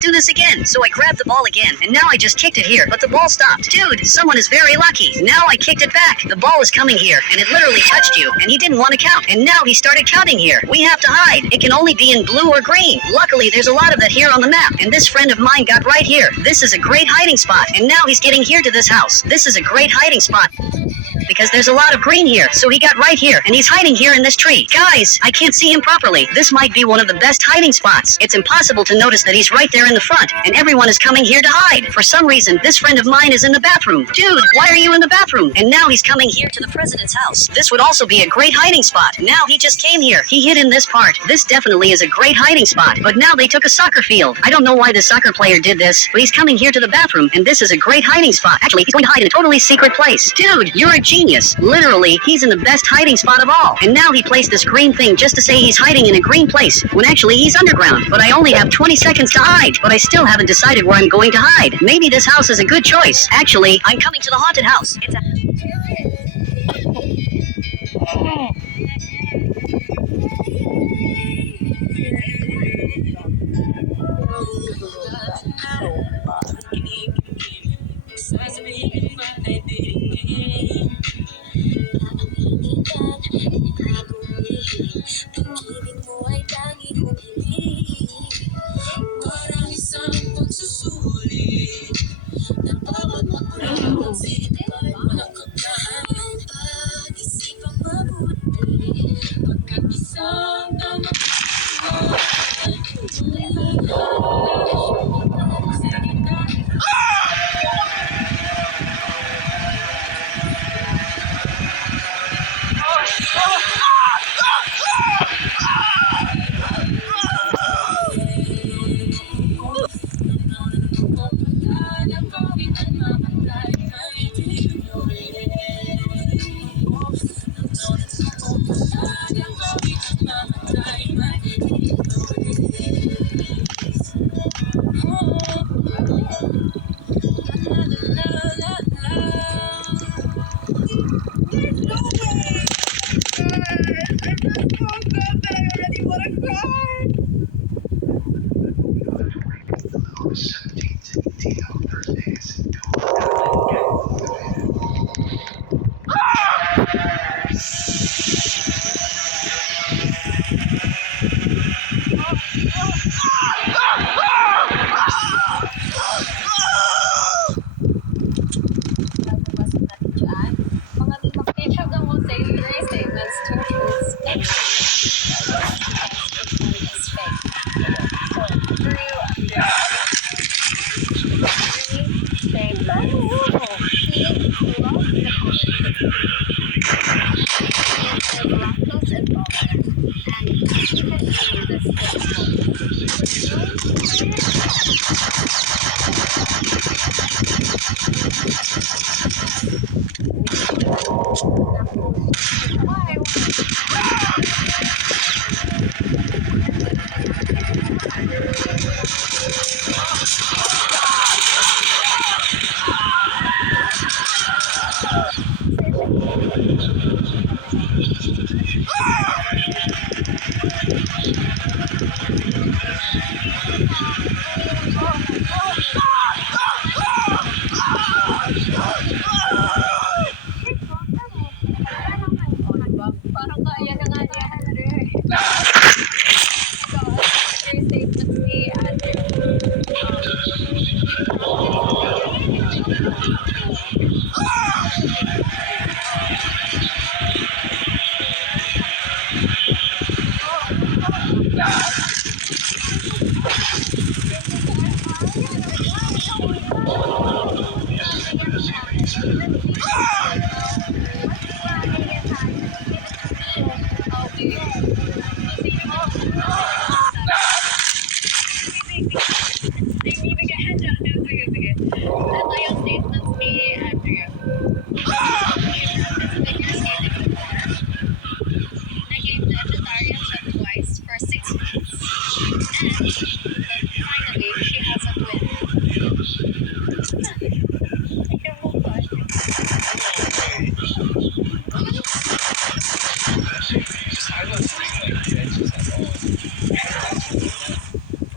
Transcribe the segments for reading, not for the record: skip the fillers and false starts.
do this again. So I grabbed the ball again, and now I just kicked it here, but the ball stopped. Dude, someone is very lucky. Now I kicked it back. The ball is coming here, and it literally touched you, and he didn't want to count. And now he started counting here. We have to hide. It can only be in blue or green. Luckily, there's a lot of that here on the map, and this friend of mine got right here. This is a great hiding spot, and now he's getting here to this house. This is a great hiding spot, because there's a lot of green here. So he got right here, and he's hiding here in this tree. Guys, I can't see him properly. This might be one of the best hiding spots. It's impossible to notice that he's right there in the front, and everyone is coming here to hide. For some reason, this friend of mine is in the bathroom. Dude, why are you in the bathroom? And now he's coming here to the president's house. This would also be a great hiding spot. Now he just came here. He hid in this part. This definitely is a great hiding spot. But now they took a soccer field. I don't know why the soccer player did this, but he's coming here to the bathroom, and this is a great hiding spot. Actually, he's going to hide in a totally secret place. Dude, you're a genius. Literally, he's in the best hiding spot of all. And now he placed this green thing just to say he's hiding in a green place, when actually he's underground. But I only have 20 seconds to hide. But I still haven't decided where I'm going to hide. Maybe this house is a good choice. Actually, I'm coming to the haunted house. It's a... Pag-ibig mo ay tangi kong hiling. Parang isang pagsusulit na bawat pagpapagsit ay walang kakahan. Pag-isipang mabuti pagkat isang tama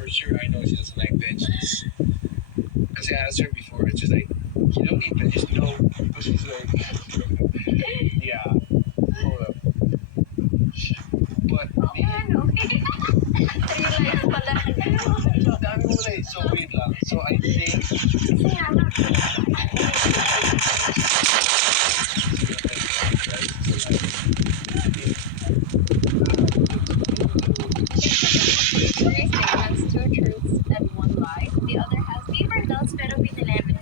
For sure, I know she doesn't like veggies. Because I asked her before, it's just like, you don't eat veggies? No. But she's like, yeah, hold up. But dami mo na eh. So wait lang. So I think Has two truths and one lie. The other has paper dots pero pineleven.